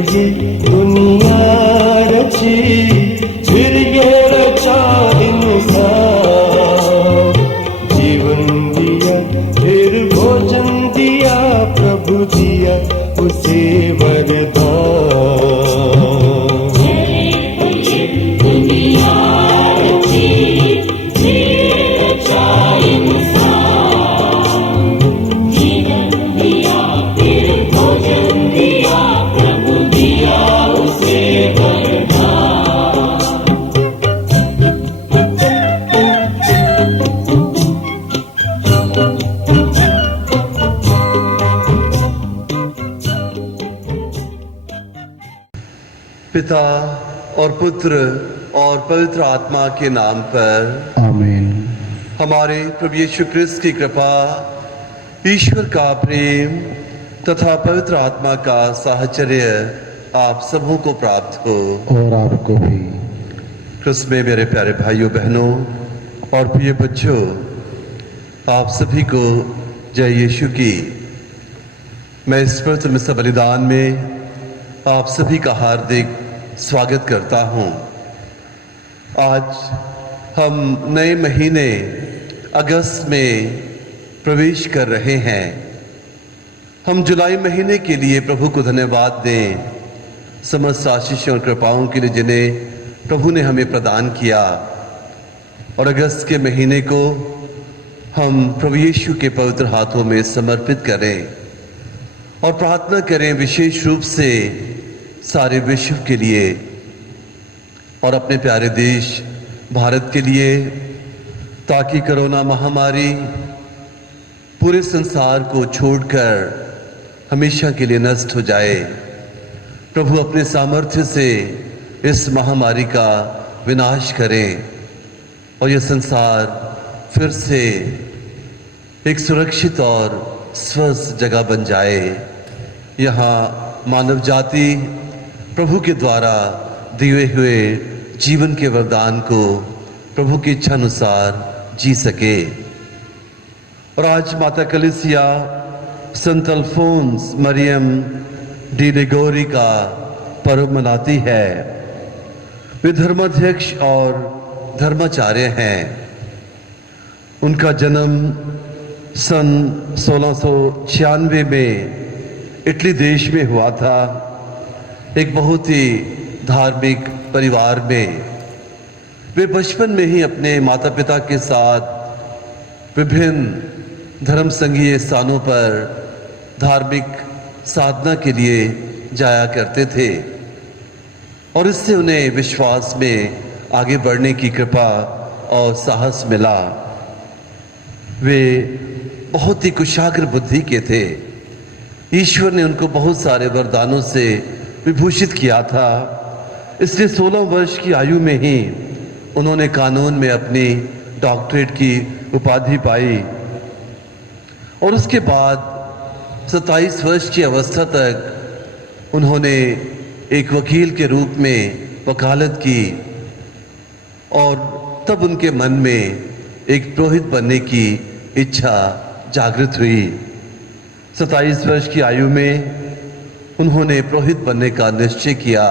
ये दुनिया रची, फिर ये रचा इंसान। जीवन दिया फिर भोजन दिया, प्रभु दिया उसे वरदान। दुनिया रची, फिर रचा इंसान। जीवन दिया फिर भोजन दिया, प्रभु दिया उसे वरदान। पिता और पुत्र और पवित्र आत्मा के नाम पर आमीन। हमारे प्रभु यीशु क्रिस्त की कृपा, ईश्वर का प्रेम तथा पवित्र आत्मा का साहचर्य आप सबों को प्राप्त हो। और आपको भी। क्रिस्त में मेरे प्यारे भाइयों बहनों और प्रिय बच्चों, आप सभी को जय यीशु की। मैं इस पवित्र मिस्सा बलिदान में आप सभी का हार्दिक स्वागत करता हूं। आज हम नए महीने अगस्त में प्रवेश कर रहे हैं। हम जुलाई महीने के लिए प्रभु को धन्यवाद दें, समस्त आशीषों और कृपाओं के लिए जिन्हें प्रभु ने हमें प्रदान किया। और अगस्त के महीने को हम प्रभु यीशु के पवित्र हाथों में समर्पित करें और प्रार्थना करें विशेष रूप से सारे विश्व के लिए और अपने प्यारे देश भारत के लिए, ताकि कोरोना महामारी पूरे संसार को छोड़कर हमेशा के लिए नष्ट हो जाए। प्रभु अपने सामर्थ्य से इस महामारी का विनाश करें और यह संसार फिर से एक सुरक्षित और स्वस्थ जगह बन जाए। यहाँ मानव जाति प्रभु के द्वारा दिए हुए जीवन के वरदान को प्रभु की इच्छा अनुसार जी सके। और आज माता कलीसिया संत अल्फोंस मरियम डी ग्रेगोरी का पर्व मनाती है। वे धर्माध्यक्ष और धर्माचार्य हैं। उनका जन्म सन 1696 में इटली देश में हुआ था, एक बहुत ही धार्मिक परिवार में। वे बचपन में ही अपने माता पिता के साथ विभिन्न धर्म संघीय स्थानों पर धार्मिक साधना के लिए जाया करते थे और इससे उन्हें विश्वास में आगे बढ़ने की कृपा और साहस मिला। वे बहुत ही कुशाग्र बुद्धि के थे। ईश्वर ने उनको बहुत सारे वरदानों से विभूषित किया था, इसलिए 16 वर्ष की आयु में ही उन्होंने कानून में अपनी डॉक्टरेट की उपाधि पाई और उसके बाद 27 वर्ष की अवस्था तक उन्होंने एक वकील के रूप में वकालत की और तब उनके मन में एक पुरोहित बनने की इच्छा जागृत हुई। 27 वर्ष की आयु में उन्होंने पुरोहित बनने का निश्चय किया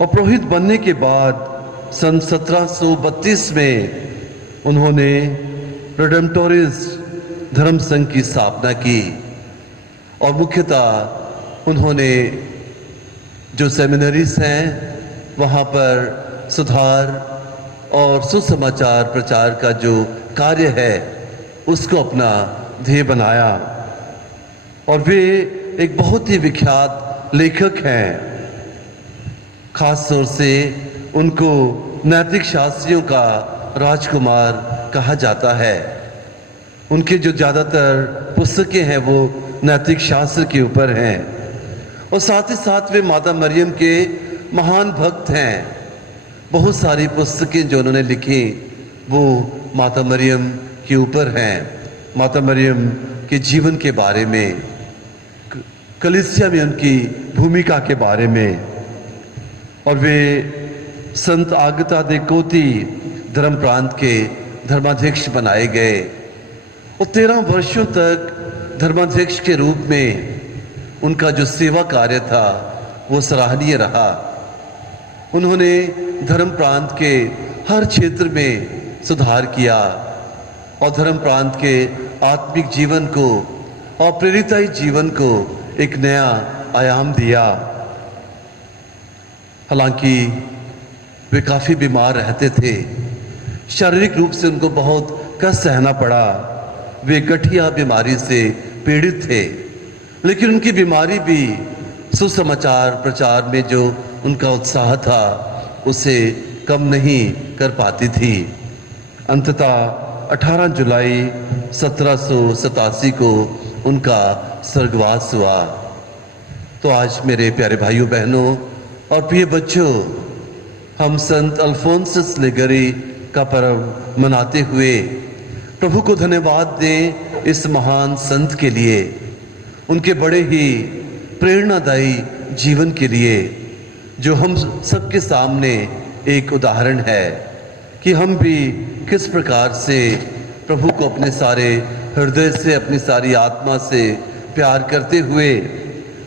और पुरोहित बनने के बाद सन 1732 में उन्होंने रेडेम्प्टोरिस धर्म संघ की स्थापना की और मुख्यतः उन्होंने जो सेमिनरीज हैं वहाँ पर सुधार और सुसमाचार प्रचार का जो कार्य है उसको अपना ध्येय बनाया। और वे एक बहुत ही विख्यात लेखक हैं। खास तौर से उनको नैतिक शास्त्रियों का राजकुमार कहा जाता है। उनके जो ज़्यादातर पुस्तकें हैं वो नैतिक शास्त्र के ऊपर हैं और साथ ही साथ वे माता मरियम के महान भक्त हैं। बहुत सारी पुस्तकें जो उन्होंने लिखी वो माता मरियम के ऊपर हैं, माता मरियम के जीवन के बारे में, कलीसिया में उनकी भूमिका के बारे में। और वे संत आगता दे कोती धर्म प्रांत के धर्माध्यक्ष बनाए गए और 13 वर्षों तक धर्माध्यक्ष के रूप में उनका जो सेवा कार्य था वो सराहनीय रहा। उन्होंने धर्म प्रांत के हर क्षेत्र में सुधार किया और धर्म प्रांत के आत्मिक जीवन को और प्रेरिताई जीवन को एक नया आयाम दिया। हालांकि वे काफ़ी बीमार रहते थे, शारीरिक रूप से उनको बहुत कष्ट सहना पड़ा। वे गठिया बीमारी से पीड़ित थे, लेकिन उनकी बीमारी भी सुसमाचार प्रचार में जो उनका उत्साह था उसे कम नहीं कर पाती थी। अंततः 18 जुलाई 1787 को उनका स्वर्गवास हुआ। तो आज मेरे प्यारे भाइयों बहनों और प्रिय बच्चों, हम संत अल्फोंसस लेगरी का पर्व मनाते हुए प्रभु को धन्यवाद दें इस महान संत के लिए, उनके बड़े ही प्रेरणादायी जीवन के लिए, जो हम सबके सामने एक उदाहरण है कि हम भी किस प्रकार से प्रभु को अपने सारे हृदय से, अपनी सारी आत्मा से प्यार करते हुए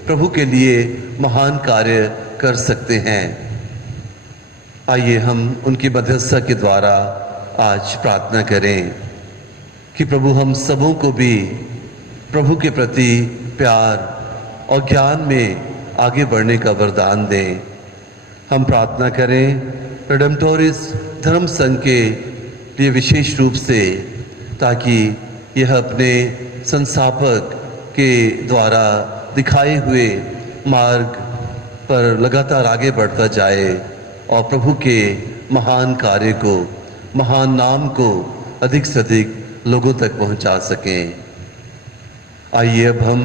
प्रभु के लिए महान कार्य कर सकते हैं। आइए हम उनकी मध्यस्थता के द्वारा आज प्रार्थना करें कि प्रभु हम सबों को भी प्रभु के प्रति प्यार और ज्ञान में आगे बढ़ने का वरदान दें। हम प्रार्थना करें रिडेम्पटोरिस धर्म संघ के लिए विशेष रूप से, ताकि यह अपने संस्थापक के द्वारा दिखाए हुए मार्ग पर लगातार आगे बढ़ता जाए और प्रभु के महान कार्य को, महान नाम को अधिक से अधिक लोगों तक पहुंचा सकें। आइए अब हम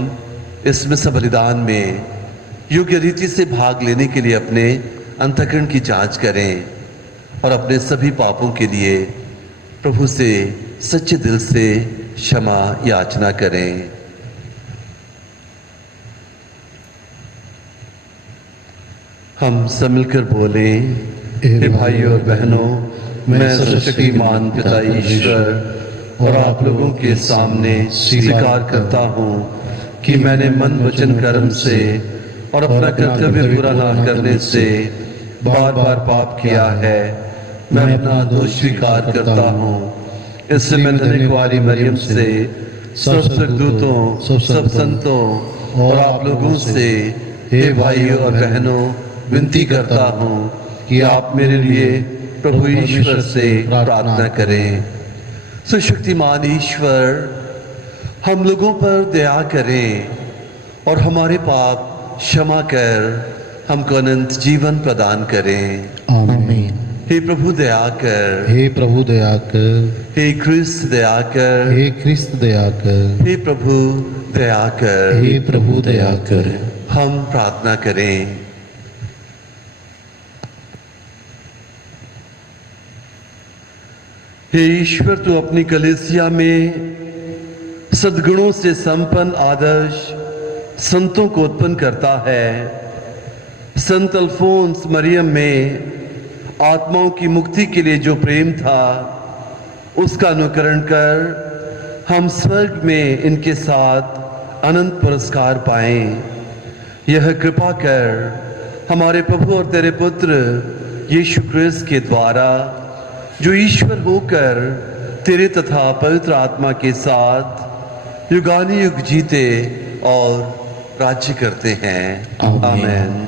इस मिसा बलिदान में योग्य रीति से भाग लेने के लिए अपने अंतःकरण की जांच करें और अपने सभी पापों के लिए प्रभु से सच्चे दिल से क्षमा याचना करें। हम सब मिलकर बोलें, हे भाइयों और बहनों, मैं सर्वशक्तिमान पिता ईश्वर और आप लोगों के सामने स्वीकार करता हूँ कि मैंने मन वचन कर्म से और अपना कर्तव्य पूरा न करने से बार बार पाप किया है। मैं अपना दोष स्वीकार करता हूँ। इससे मैं धन्य कुंवारी मरियम से, सब स्वर्गदूतों, सब संतों और आप लोगों से, हे भाइयों और बहनों, विनती करता हूँ कि आप मेरे लिए प्रभु ईश्वर से प्रार्थना करें। सुशक्तिमान ईश्वर हम लोगों पर दया करें और हमारे पाप क्षमा कर हमको अनंत जीवन प्रदान करें। आमीन। हे प्रभु दया कर, हे प्रभु दया कर, हे क्रिस्त दया कर, हे क्रिस्त दया कर, हे प्रभु दया कर, हे प्रभु दया कर। हम प्रार्थना करें। हे ईश्वर, तू अपनी कलीसिया में सद्गुणों से संपन्न आदर्श संतों को उत्पन्न करता है। संत अल्फोंस मरियम में आत्माओं की मुक्ति के लिए जो प्रेम था, उसका अनुकरण कर हम स्वर्ग में इनके साथ अनंत पुरस्कार पाएं। यह कृपा कर हमारे प्रभु और तेरे पुत्र यीशु क्रिस्त के द्वारा, जो ईश्वर होकर तेरे तथा पवित्र आत्मा के साथ युगानुयुग जीते और राज्य करते हैं। आमीन।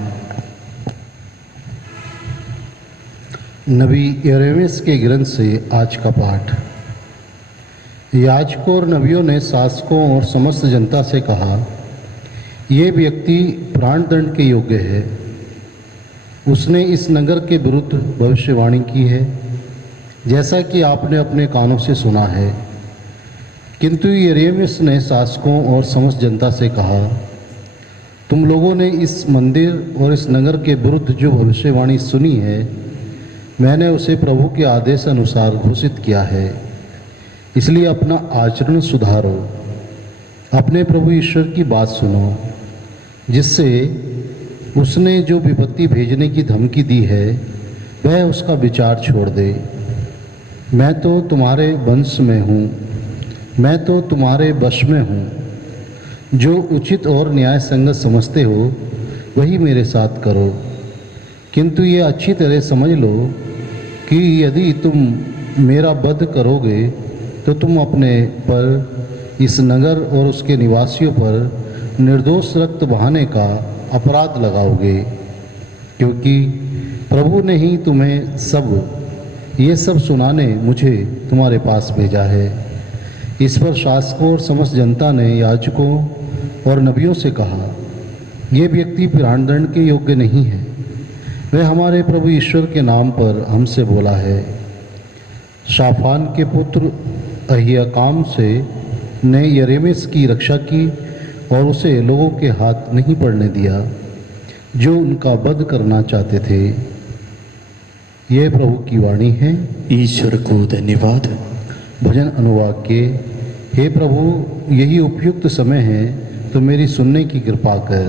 नबी यरेमियस के ग्रंथ से आज का पाठ। याजकों और नबियों ने शासकों और समस्त जनता से कहा, यह व्यक्ति प्राणदंड के योग्य है। उसने इस नगर के विरुद्ध भविष्यवाणी की है, जैसा कि आपने अपने कानों से सुना है। किंतु यरेमियस ने शासकों और समस्त जनता से कहा, तुम लोगों ने इस मंदिर और इस नगर के विरुद्ध जो भविष्यवाणी सुनी है, मैंने उसे प्रभु के आदेश अनुसार घोषित किया है। इसलिए अपना आचरण सुधारो, अपने प्रभु ईश्वर की बात सुनो, जिससे उसने जो विपत्ति भेजने की धमकी दी है वह उसका विचार छोड़ दे। मैं तो तुम्हारे वंश में हूँ, मैं तो तुम्हारे वश में हूँ। जो उचित और न्याय संगत समझते हो, वही मेरे साथ करो। किंतु ये अच्छी तरह समझ लो कि यदि तुम मेरा वध करोगे तो तुम अपने पर, इस नगर और उसके निवासियों पर निर्दोष रक्त बहाने का अपराध लगाओगे, क्योंकि प्रभु ने ही तुम्हें ये सब सुनाने मुझे तुम्हारे पास भेजा है। इस पर शासकों और समस्त जनता ने याजकों और नबियों से कहा, ये व्यक्ति प्राणदंड के योग्य नहीं है। वह हमारे प्रभु ईश्वर के नाम पर हमसे बोला है। शाफान के पुत्र अहियाकाम ने यरेमिस की रक्षा की और उसे लोगों के हाथ नहीं पड़ने दिया जो उनका वध करना चाहते थे। यह प्रभु की वाणी है। ईश्वर को धन्यवाद। भजन अनुवाक्य। हे प्रभु, यही उपयुक्त समय है, तो मेरी सुनने की कृपा कर।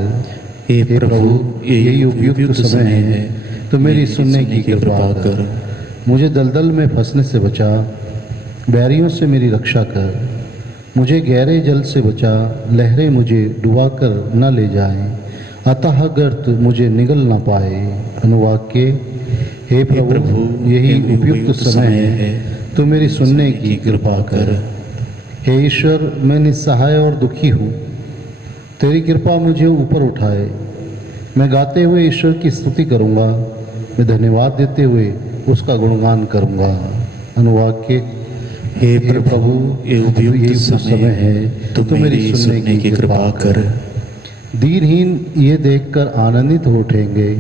हे प्रभु, यही उपयुक्त समय है, तो मेरी सुनने की कृपा कर। मुझे दलदल में फंसने से बचा, बैरियों से मेरी रक्षा कर। मुझे गहरे जल से बचा, लहरें मुझे डुबाकर न ले जाएं, अतः गर्त मुझे निगल न पाए। अनुवाक्य। हे प्रभु, यही उपयुक्त समय है, तो मेरी सुनने की कृपा कर। हे ईश्वर, मैं निस्सहाय और दुखी हूँ, तेरी कृपा मुझे ऊपर उठाए। मैं गाते हुए ईश्वर की स्तुति करूँगा, मैं धन्यवाद देते हुए उसका गुणगान करूँगा। अनुवाक्य। हे प्रभु, ये उपयुक्त समय है, तो मेरी सुनने की कृपा कर। दीनहीन ये देखकर आनंदित हो उठेंगे,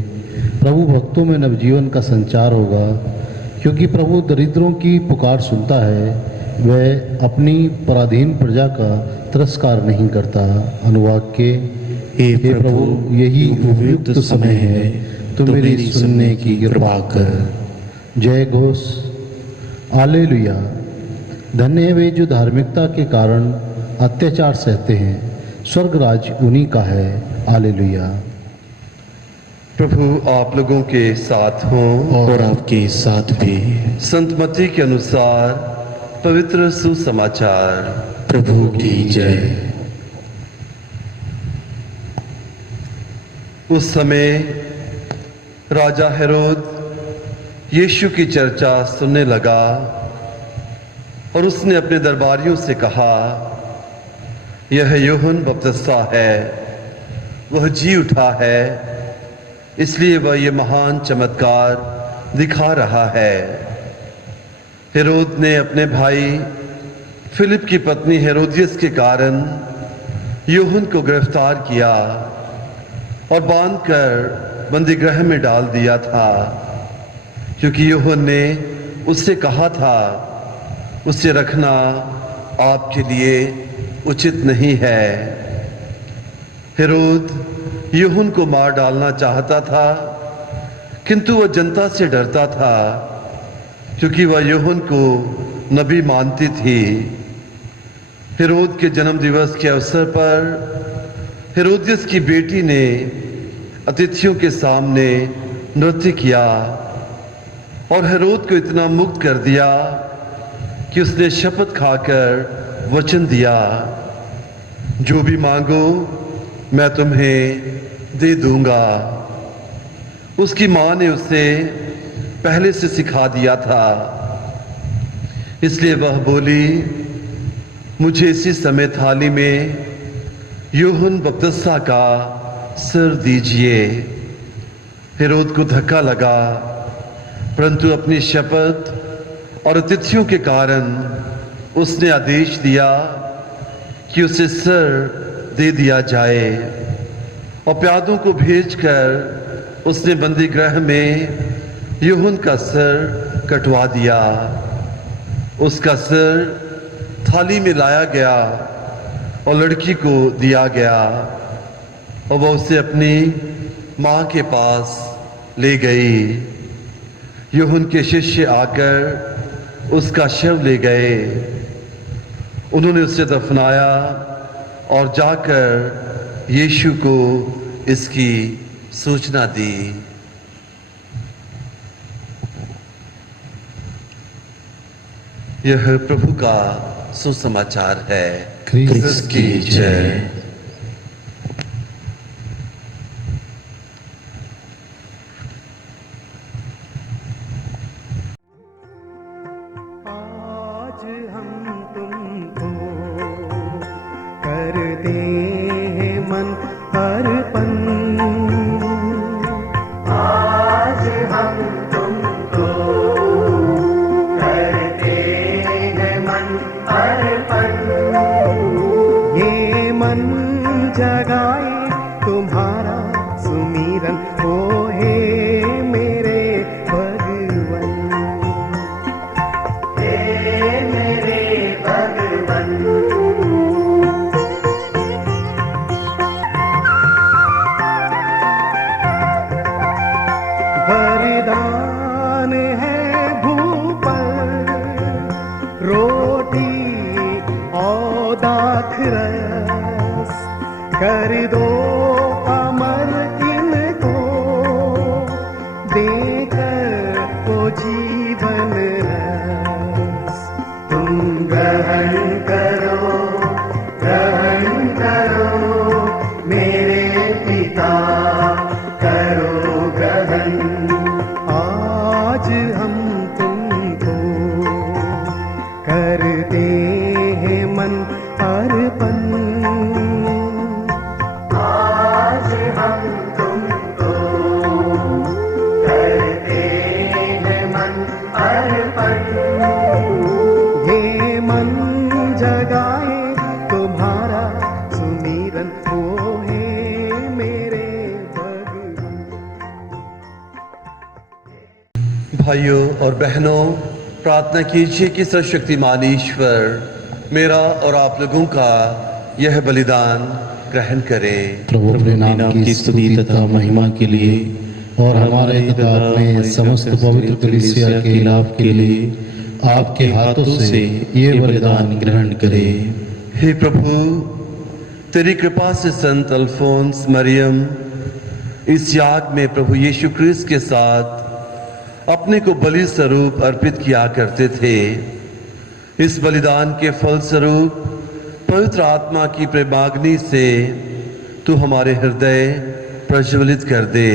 प्रभु भक्तों में नवजीवन का संचार होगा, क्योंकि प्रभु दरिद्रों की पुकार सुनता है, वह अपनी पराधीन प्रजा का तिरस्कार नहीं करता। अनुवाक्य। हे प्रभु, यही उपयुक्त समय है, तो मेरी सुनने की कृपा कर। जय घोष। हालेलुया। धन्य है वे जो धार्मिकता के कारण अत्याचार सहते हैं, स्वर्ग राज्य उन्हीं का है। हालेलुया। प्रभु आप लोगों के साथ हों और आपके साथ भी। संत मत्ती के अनुसार पवित्र सुसमाचार। प्रभु की जय। उस समय राजा हेरोद यीशु की चर्चा सुनने लगा और उसने अपने दरबारियों से कहा, यह यूहन्ना बपतिस्मा है, वह जी उठा है, इसलिए वह ये महान चमत्कार दिखा रहा है। हेरोद ने अपने भाई फिलिप की पत्नी हेरोदियस के कारण यूहन्ना को गिरफ्तार किया और बांधकर बंदीगृह में डाल दिया था, क्योंकि यूहन्ना ने उससे कहा था, उसे रखना आपके लिए उचित नहीं है। हेरोद यूहन्ना को मार डालना चाहता था, किंतु वह जनता से डरता था, क्योंकि वह यूहन्ना को नबी मानती थी। हेरोद के जन्म दिवस के अवसर पर हेरोदियस की बेटी ने अतिथियों के सामने नृत्य किया और हेरोद को इतना मुक्त कर दिया कि उसने शपथ खाकर वचन दिया, जो भी मांगो मैं तुम्हें दे दूंगा। उसकी मां ने उसे पहले से सिखा दिया था, इसलिए वह बोली, मुझे इसी समय थाली में यूहन्ना बपतिस्मा का सिर दीजिए। हेरोद को धक्का लगा, परंतु अपनी शपथ और अतिथियों के कारण उसने आदेश दिया कि उसे सिर दे दिया जाए और प्यादों को भेजकर उसने बंदीगृह में यूहन्ना का सिर कटवा दिया। उसका सिर थाली में लाया गया और लड़की को दिया गया और वह उसे अपनी मां के पास ले गई। यूहन्ना के शिष्य आकर उसका शव ले गए। उन्होंने उसे दफनाया और जाकर यीशु को इसकी सूचना दी। यह प्रभु का सुसमाचार है। क्रिस्त की जय। और बहनों, प्रार्थना कीजिए कि सर्वशक्तिमान ईश्वर मेरा और आप लोगों का यह बलिदान ग्रहण करें। प्रभु अपने नाम की स्तुति तथा महिमा के लिए और हमारे तथा अपने समस्त पवित्र कलीसिया के लाभ के लिए आपके हाथों से ये बलिदान ग्रहण करें। हे प्रभु, तेरी कृपा से संत अल्फोंस मरियम इस याग में प्रभु यीशु क्रिस्त के साथ अपने को बलि स्वरूप अर्पित किया करते थे। इस बलिदान के फल स्वरूप पवित्र आत्मा की प्रेमाग्नि से तू हमारे हृदय प्रज्वलित कर दे।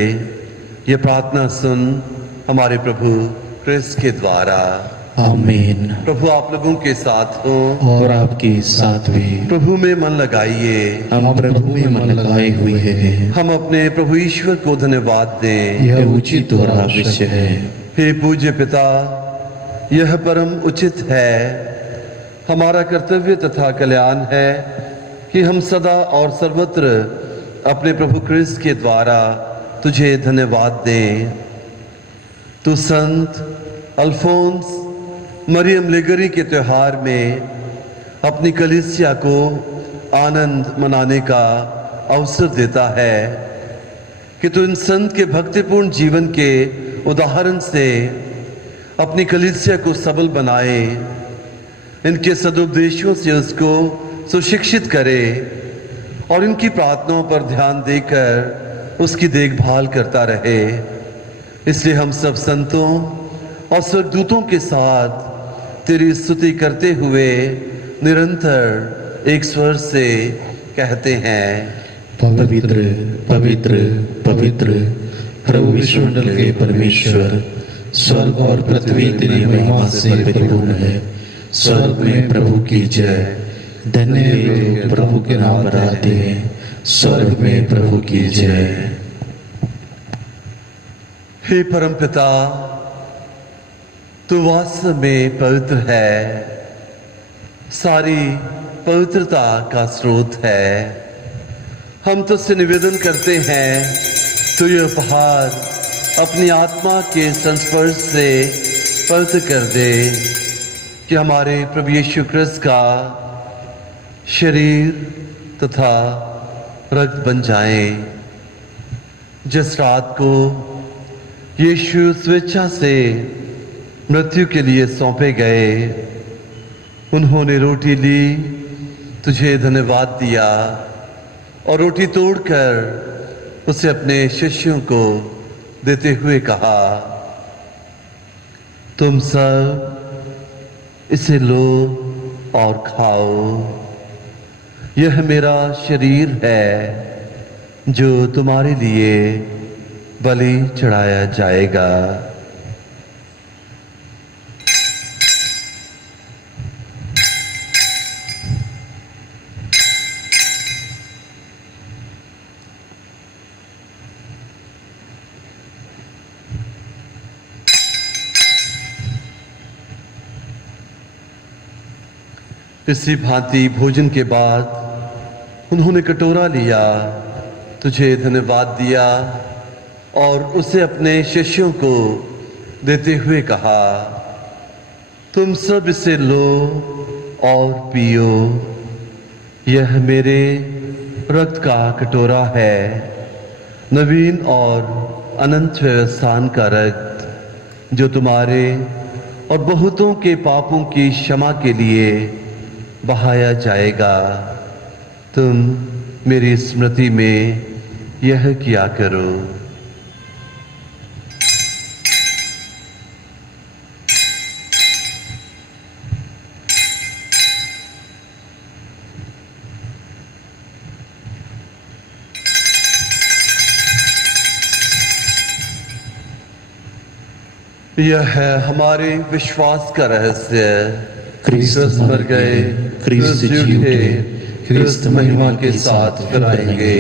ये प्रार्थना सुन हमारे प्रभु क्रिस्त के द्वारा। आमीन। प्रभु आप लोगों के साथ हो और आपके साथ भी। प्रभु में मन लगाइए। हम प्रभु में मन लगाए हुए हैं। हम अपने प्रभु ईश्वर को धन्यवाद दें। यह उचित और आवश्यक है। हे पूज्य पिता, यह परम उचित है, हमारा कर्तव्य तथा कल्याण है कि हम सदा और सर्वत्र अपने प्रभु क्रिस्त के द्वारा तुझे धन्यवाद दें। तू संत अल्फोंस मरियम लेगरी के त्योहार में अपनी कलीसिया को आनंद मनाने का अवसर देता है कि तू इन संत के भक्तिपूर्ण जीवन के उदाहरण से अपनी कलीसिया को सबल बनाए, इनके सदुपदेशों से उसको सुशिक्षित करे और इनकी प्रार्थनाओं पर ध्यान देकर उसकी देखभाल करता रहे। इसलिए हम सब संतों और स्वर्गदूतों के साथ तेरी स्तुति करते हुए निरंतर एक स्वर से कहते हैं, पवित्र पवित्र पवित्र प्रभु विश्वमंडल के परमेश्वर, स्वर्ग और पृथ्वी तेरी महिमा से परिपूर्ण है। स्वर्ग में प्रभु की जय। धन्य वे लोग प्रभु के नाम पर आते हैं। स्वर्ग में प्रभु की जय। हे परमपिता, तू वास्तव में पवित्र है, सारी पवित्रता का स्रोत है। हम तुझसे निवेदन करते हैं, तू ये उपहार अपनी आत्मा के संस्पर्श से पवित्र कर दे कि हमारे प्रभु यीशु क्रिस्त का शरीर तथा रक्त बन जाए। जिस रात को यीशु स्वेच्छा से मृत्यु के लिए सौंपे गए, उन्होंने रोटी ली, तुझे धन्यवाद दिया और रोटी तोड़कर उसे अपने शिष्यों को देते हुए कहा, तुम सब इसे लो और खाओ, यह मेरा शरीर है जो तुम्हारे लिए बलि चढ़ाया जाएगा। इसी भांति भोजन के बाद उन्होंने कटोरा लिया, तुझे धन्यवाद दिया और उसे अपने शिष्यों को देते हुए कहा, तुम सब इसे लो और पियो, यह मेरे रक्त का कटोरा है, नवीन और अनंत व्यवस्थान का रक्त, जो तुम्हारे और बहुतों के पापों की क्षमा के लिए बहाया जाएगा। तुम मेरी स्मृति में यह किया करो। यह है हमारे विश्वास का रहस्य, क्रिस्त मर गए, क्रिस्त जी उठे, क्रिस्त महिमा के साथ फिर आएंगे।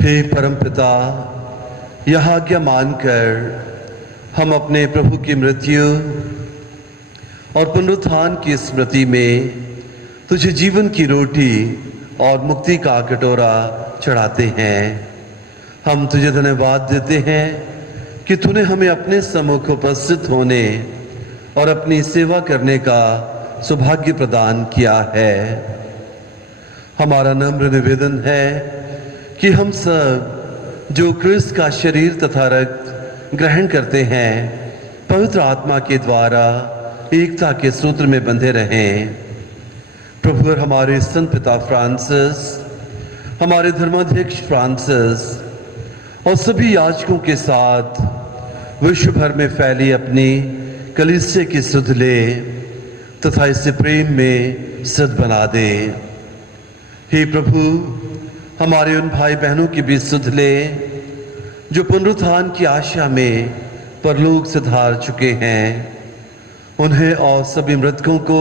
हे परमपिता, यह आज्ञा मानकर हम अपने प्रभु की मृत्यु और पुनरुत्थान की स्मृति में तुझे जीवन की रोटी और मुक्ति का कटोरा चढ़ाते हैं। हम तुझे धन्यवाद देते हैं कि तूने हमें अपने सम्मुख उपस्थित होने और अपनी सेवा करने का सौभाग्य प्रदान किया है। हमारा नम्र निवेदन है कि हम सब जो क्रिस्त का शरीर तथा रक्त ग्रहण करते हैं, पवित्र आत्मा के द्वारा एकता के सूत्र में बंधे रहें। प्रभु और हमारे संत पिता फ्रांसिस, हमारे धर्माध्यक्ष फ्रांसिस और सभी याजकों के साथ विश्व भर में फैली अपनी कलीसिया की सुध ले तथा इसे प्रेम में सिद्ध बना दे। हे प्रभु, हमारे उन भाई बहनों की भी सुध ले जो पुनरुत्थान की आशा में परलोक से धार चुके हैं। उन्हें और सभी मृतकों को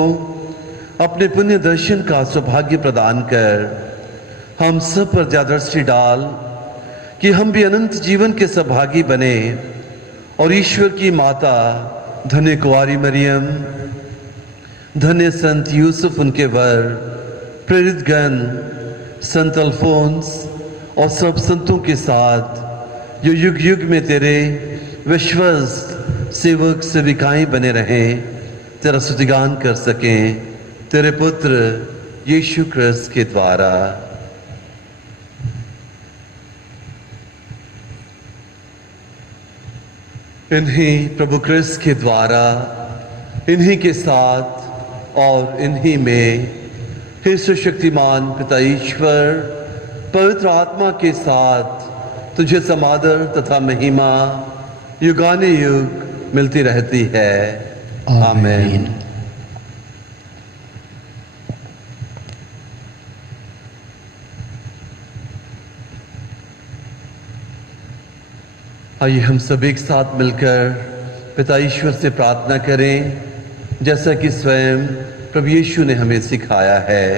अपने पुण्य दर्शन का सौभाग्य प्रदान कर हम सब पर दृष्टि डाल कि हम भी अनंत जीवन के सौभागी बने और ईश्वर की माता धन्य कुंवारी मरियम, धन्य संत यूसुफ उनके वर, प्रेरित गण, संत अल्फोंस और सब संतों के साथ जो युग युग में तेरे विश्वस्त सेवक सेविकाएं बने रहें, तेरा स्तुतिगान कर सकें तेरे पुत्र यीशु क्रिस्त के द्वारा। इन्हीं प्रभु क्रिस्त के द्वारा, इन्हीं के साथ और इन्हीं में हे सर्वशक्तिमान पिता ईश्वर पवित्र आत्मा के साथ तुझे समादर तथा महिमा युगाने युग मिलती रहती है। आमीन। आइए हम सब एक साथ मिलकर पिता ईश्वर से प्रार्थना करें, जैसा कि स्वयं प्रभु यीशु ने हमें सिखाया है।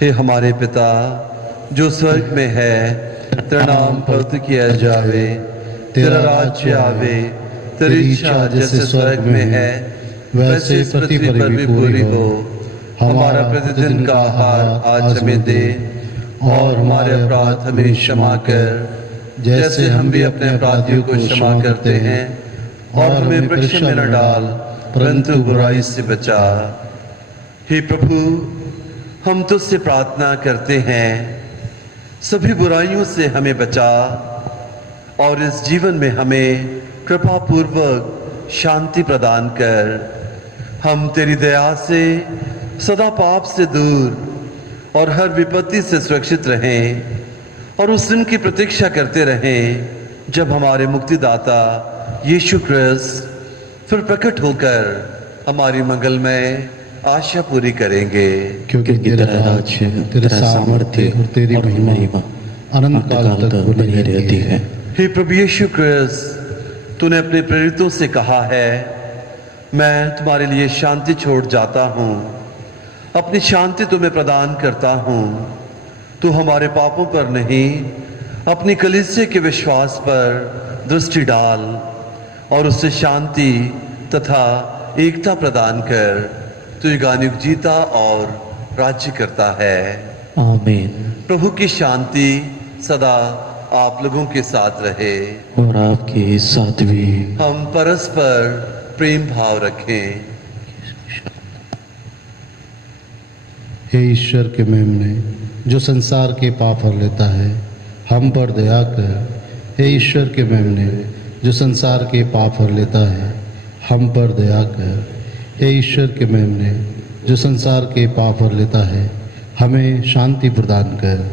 हे हमारे पिता जो स्वर्ग में है, तेरा नाम पवित्र किया जावे, तेरा राज्य आवे, तेरी इच्छा जैसे स्वर्ग में है वैसे पृथ्वी पर भी पूरी हो। हमारा प्रतिदिन का आहार आज हमें दे और हमारे अपराध हमें क्षमा कर जैसे हम भी अपने अपराधियों को क्षमा करते हैं, और हमें परीक्षा में न डाल परंतु बुराई से बचा। हे प्रभु, हम तुझसे प्रार्थना करते हैं, सभी बुराइयों से हमें बचा और इस जीवन में हमें कृपा पूर्वक शांति प्रदान कर। हम तेरी दया से सदा पाप से दूर और हर विपत्ति से सुरक्षित रहें और उस दिन की प्रतीक्षा करते रहें जब हमारे मुक्तिदाता यीशु क्रिस्त फिर प्रकट होकर हमारी मंगलमय आशा पूरी करेंगे। क्योंकि तेरा राज्य, तेरा सामर्थ्य और तेरी महिमा अनंत काल तक बनी रहती है। हे प्रभु यीशु क्रिस्त, तूने अपने प्रेरितों से कहा है, मैं तुम्हारे लिए शांति छोड़ जाता हूँ, अपनी शांति तुम्हें प्रदान करता हूँ। तू हमारे पापों पर नहीं, अपनी कलीसिया के विश्वास पर दृष्टि डाल और उससे शांति तथा एकता प्रदान कर। तू युगानुयुग जीता और राज्य करता है। आमीन। प्रभु की शांति सदा आप लोगों के साथ रहे और आपके साथ भी। हम परस्पर प्रेम भाव रखें। हे ईश्वर के मेमने जो संसार के पाप हर लेता है, हम पर दया कर। हे ईश्वर के मेमने जो संसार के पाप हर लेता है, हम पर दया कर। हे ईश्वर के मेमने जो संसार के पाप हर लेता है, हमें शांति प्रदान कर।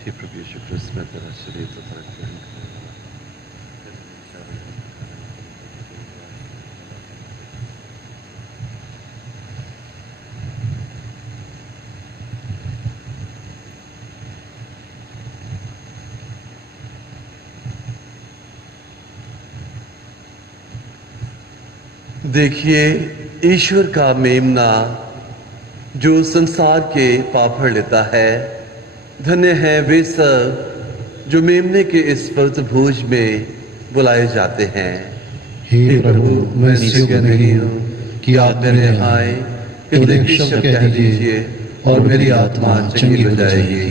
हे प्रभु यीशु क्रिस्त, मैं तेरा शरीर तथा रक्त ग्रहण करूंगा। देखिए ईश्वर का मेमना जो संसार के पाप हर लेता है। धन्य है वे सब जो मेमने के इस पवित्र भोज में बुलाए जाते हैं। हे प्रभु, मैं इस योग्य नहीं हूँ कि आप मेरे यहाँ आए, केवल एक शब्द कह दीजिए और मेरी आत्मा चंगी हो जाएगी।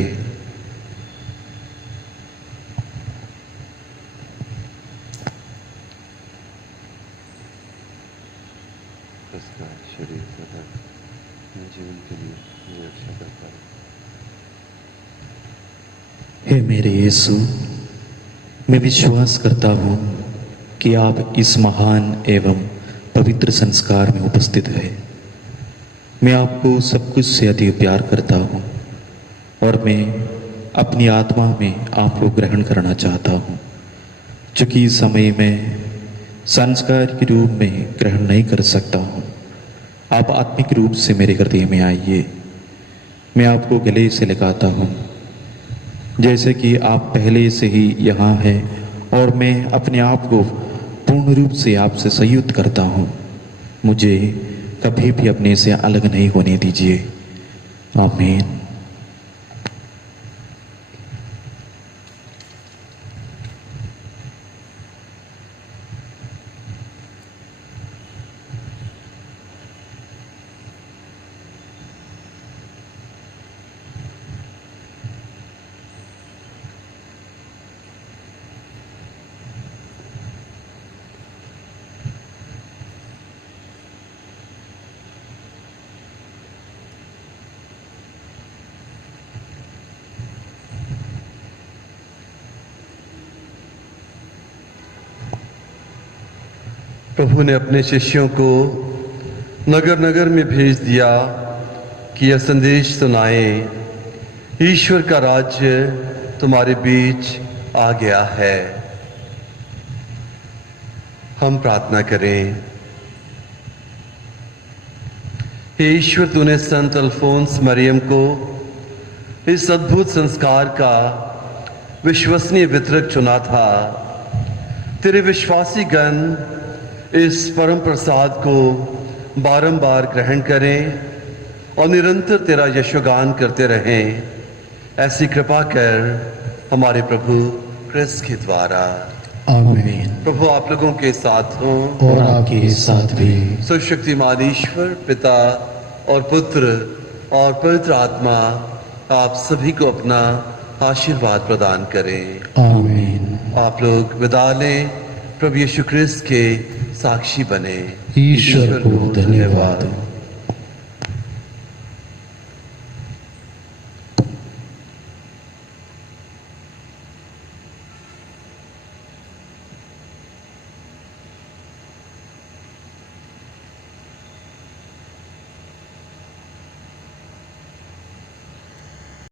उसका शरीर सदा जीवन के लिए रक्षा करता है। हे मेरे यीशु, मैं विश्वास करता हूँ कि आप इस महान एवं पवित्र संस्कार में उपस्थित हैं। मैं आपको सब कुछ से अधिक प्यार करता हूँ और मैं अपनी आत्मा में आपको ग्रहण करना चाहता हूँ। चूँकि इस समय में संस्कार के रूप में ग्रहण नहीं कर सकता हूँ, आप आत्मिक रूप से मेरे हृदय में आइए। मैं आपको गले से लगाता हूँ जैसे कि आप पहले से ही यहाँ हैं, और मैं अपने आप को पूर्ण रूप से आपसे संयुक्त करता हूँ। मुझे कभी भी अपने से अलग नहीं होने दीजिए। आमीन। प्रभु ने अपने शिष्यों को नगर नगर में भेज दिया कि यह संदेश सुनाएं, ईश्वर का राज्य तुम्हारे बीच आ गया है। हम प्रार्थना करें। हे ईश्वर, तूने संत अल्फोंस मरियम को इस अद्भुत संस्कार का विश्वसनीय वितरक चुना था। तेरे विश्वासी गण इस परम प्रसाद को बारंबार ग्रहण करें और निरंतर तेरा यशोगान करते रहें। ऐसी कृपा कर हमारे प्रभु क्रिस्त के द्वारा। आमीन। प्रभु आप लोगों के साथ हों और आपके साथ भी। सर्वशक्तिमान ईश्वर पिता और पुत्र और पवित्र आत्मा आप सभी को अपना आशीर्वाद प्रदान करें। आमीन। आप लोग विदा लें। प्रभु यीशु क्रिस्त के साक्षी बने। ईश्वर को धन्यवाद।